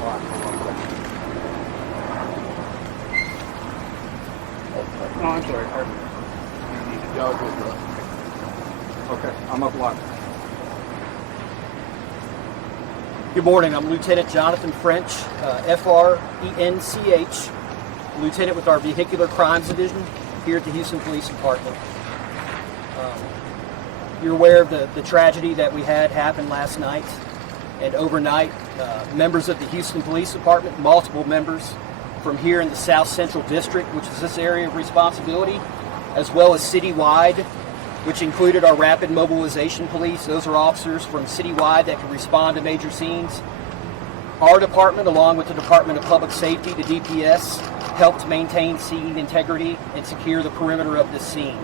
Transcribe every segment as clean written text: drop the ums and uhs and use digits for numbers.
All right, hold on a second. No, I'm sorry. You need to jog with us. Okay, I'm up live. Good morning. I'm Lieutenant Jonathan French, F-R-E-N-C-H, Lieutenant with our Vehicular Crimes Division here at the Houston Police Department. You're aware of the tragedy that we had happen last night, and overnight, members of the Houston Police Department, multiple members from here in the South Central District, which is this area of responsibility, as well as citywide, which included our rapid mobilization police. Those are officers from citywide that can respond to major scenes. Our department, along with the Department of Public Safety, the DPS, helped maintain scene integrity and secure the perimeter of this scene.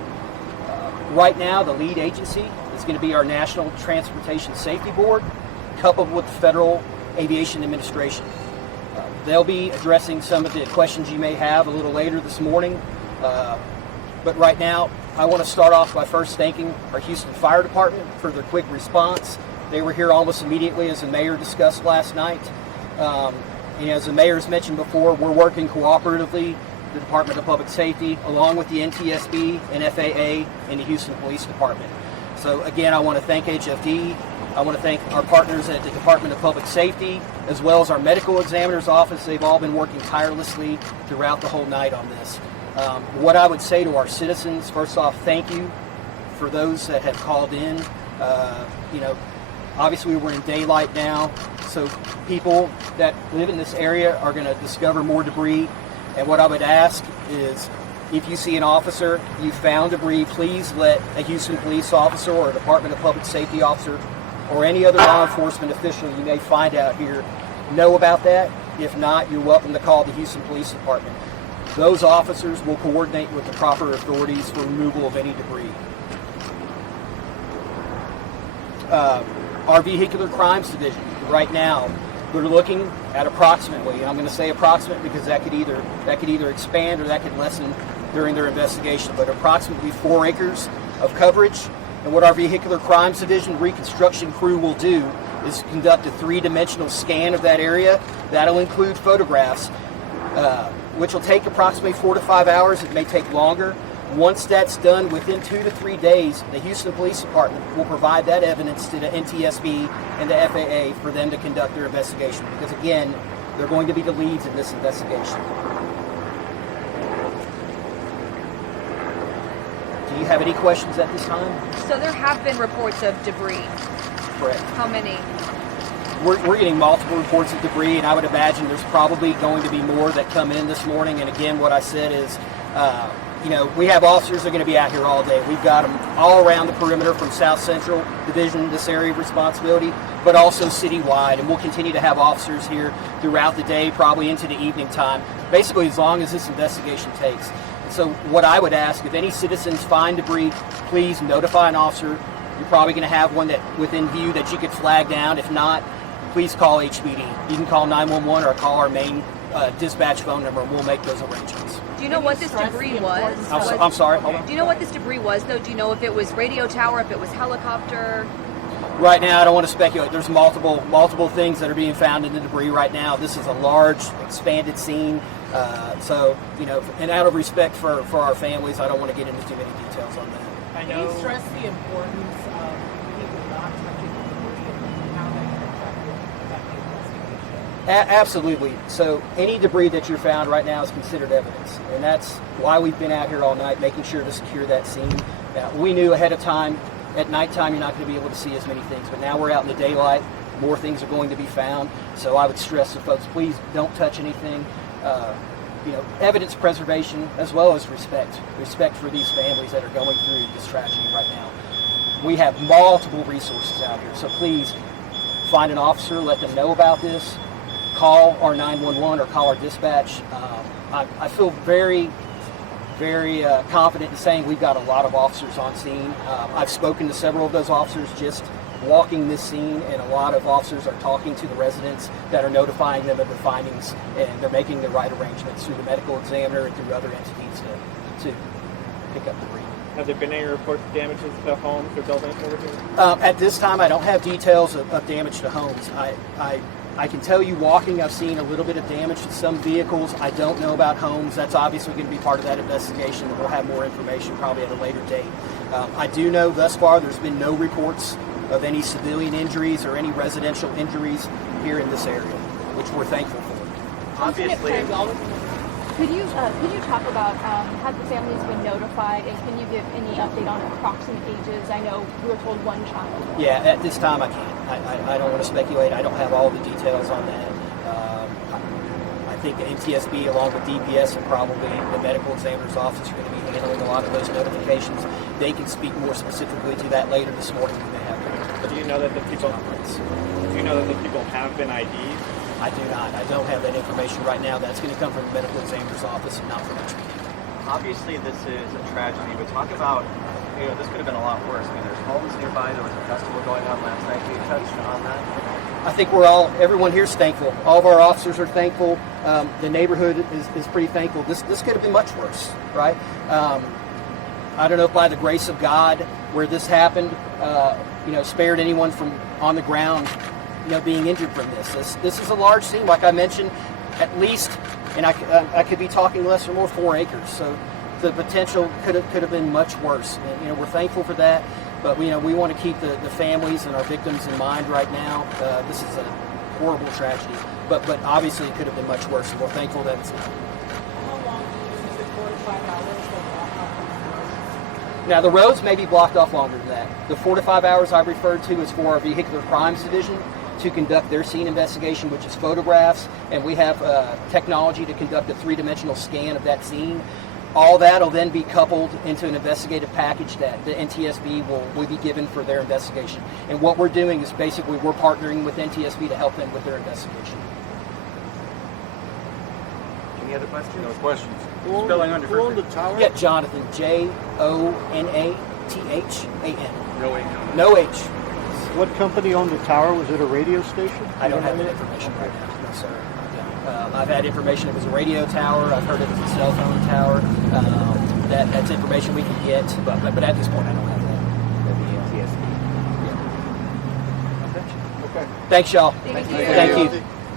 Right now, the lead agency is going to be our National Transportation Safety Board, coupled with the Federal Aviation Administration. They'll be addressing some of the questions you may have a little later this morning. But right now, I want to start off by first thanking our Houston Fire Department for their quick response. They were here almost immediately, as the mayor discussed last night. And as the mayor's mentioned before, we're working cooperatively, the Department of Public Safety, along with the NTSB and FAA and the Houston Police Department. So again, I want to thank HFD. I want to thank our partners at the Department of Public Safety, as well as our medical examiner's office. They've all been working tirelessly throughout the whole night on this. What I would say to our citizens, first off, thank you for those that have called in. Obviously we're in daylight now, so people that live in this area are going to discover more debris. And what I would ask is, if you see an officer, you found debris, please let a Houston police officer or a Department of Public Safety officer or any other law enforcement official you may find out here know about that. If not, you're welcome to call the Houston Police Department. Those officers will coordinate with the proper authorities for removal of any debris. Our Vehicular Crimes Division, right now, we're looking at approximately, I'm going to say approximate because that could either expand or that could lessen during their investigation, but approximately 4 acres of coverage. And what our Vehicular Crimes Division reconstruction crew will do is conduct a 3-dimensional scan of that area. That'll include photographs, which will take approximately 4 to 5 hours. It may take longer. Once that's done, within 2 to 3 days, the Houston Police Department will provide that evidence to the NTSB and the FAA for them to conduct their investigation. Because again, they're going to be the leads in this investigation. Do you have any questions at this time? So there have been reports of debris. Correct. How many? We're getting multiple reports of debris, and I would imagine there's probably going to be more that come in this morning. And again, what I said is, we have officers that are going to be out here all day. We've got them all around the perimeter from South Central Division, this area of responsibility, but also citywide. And we'll continue to have officers here throughout the day, probably into the evening time, basically as long as this investigation takes. So what I would ask, if any citizens find debris, please notify an officer. You're probably going to have one that within view that you could flag down. If not, please call HPD. You can call 911 or call our main dispatch phone number, and we'll make those arrangements. Do you know what this debris was? I'm sorry, hold on. Do you know what this debris was, though? Do you know if it was radio tower, if it was helicopter? Right now, I don't want to speculate. There's multiple things that are being found in the debris right now. This is a large, expanded scene. And out of respect for our families, I don't want to get into too many details on that. Can you stress the importance of people not touching the debris and how that can affect the investigation? Absolutely. So any debris that you're found right now is considered evidence, and that's why we've been out here all night, making sure to secure that scene. We knew ahead of time, at nighttime you're not going to be able to see as many things, but now we're out in the daylight, more things are going to be found. So I would stress to folks, please don't touch anything. Evidence preservation as well as respect for these families that are going through this tragedy right now. We have multiple resources out here, so please find an officer, let them know about this, call our 911 or call our dispatch. I feel very, very confident in saying we've got a lot of officers on scene. I've spoken to several of those officers just walking this scene, and a lot of officers are talking to the residents that are notifying them of the findings, and they're making the right arrangements through the medical examiner and through other entities to pick up debris. Have there been any reports of damages to homes or buildings over here? At this time, I don't have details of damage to homes. I can tell you walking, I've seen a little bit of damage to some vehicles. I don't know about homes. That's obviously going to be part of that investigation. We'll have more information probably at a later date. I do know thus far there's been no reports of any civilian injuries or any residential injuries here in this area, which we're thankful for. Obviously, Could you talk about have the families been notified, and can you give any update on approximate ages? I know we were told one child. Yeah, at this time I can't. I don't want to speculate. I don't have all the details on that. I think the NTSB, along with DPS and probably the medical examiner's office, are going to be handling a lot of those notifications. They can speak more specifically to that later this morning when they have their but do you know that the people? conference. Do you know that the people have been ID'd? I do not. I don't have that information right now. That's going to come from the medical examiner's office and not from our meeting. Obviously, this is a tragedy, but talk about, this could have been a lot worse. I mean, there's homes nearby. There was a festival going on last night. Can you touch on that? I think everyone here is thankful. All of our officers are thankful. The neighborhood is pretty thankful. This could have been much worse, right? I don't know if by the grace of God, where this happened, spared anyone from on the ground, being injured from this. This is a large scene, like I mentioned, at least, and I could be talking less or more, 4 acres. So the potential could have been much worse. And, we're thankful for that, but we want to keep the families and our victims in mind right now. This is a horrible tragedy, but obviously it could have been much worse. And we're thankful that it's not. How long is it 4 to 5 hours? Now, the roads may be blocked off longer than that. The 4 to 5 hours I referred to is for our Vehicular Crimes Division to conduct their scene investigation, which is photographs, and we have technology to conduct a 3-dimensional scan of that scene. All that will then be coupled into an investigative package that the NTSB will be given for their investigation. And what we're doing is basically we're partnering with NTSB to help them with their investigation. Any other questions? No questions. Spelling on your Who owned first the tower? Yeah, Jonathan, Jonathan. No H. No H. What company owned the tower? Was it a radio station? I don't have that information right now, no, sir. I've had information it was a radio tower. I've heard it was a cell phone tower. That's information we can get, but at this point I don't have that. The NTSB. Thanks, y'all. Thank you. Thank you.